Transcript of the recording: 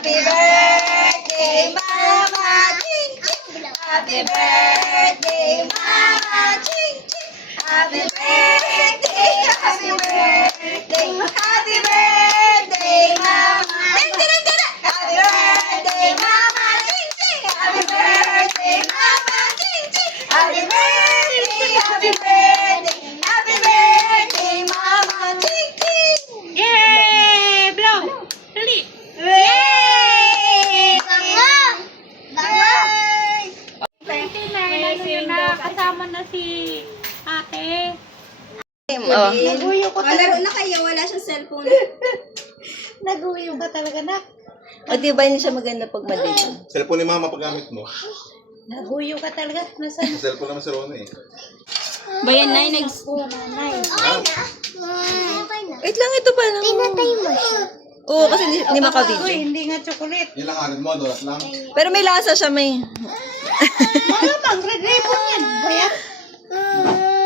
Happy birthday, Mama Ching Ching. Happy birthday, Mama Ching Ching. Happy birthday, happy birthday, happy birthday, Mama. Happy birthday, Mama Ching Ching. Happy birthday, Mama Ching Ching. Happy birthday, happy birthday, happy birthday, Mama Ching Ching. Yay! Blow! Dali! Yay! Bango! Bango! May na kasama na si ate. Oh. Naguyo ko Malaro talaga. na kayo, wala siyang cellphone. Naguyo ka talaga na. O, di ba yun siya maganda pag madilim? Cellphone ni mama paggamit mo. Naguyo ka talaga. Nasaan? Cellphone naman si Rona eh. Bayan, Nay, Po, nanay. Okay na? Okay na. Wait lang, ito pa lang. Pinatay mo siya. Oo, kasi hindi Uy, makabidyo. hindi nga chocolate. Yun lang kanin mo, donut lang. Pero may lasa siya, may. Mga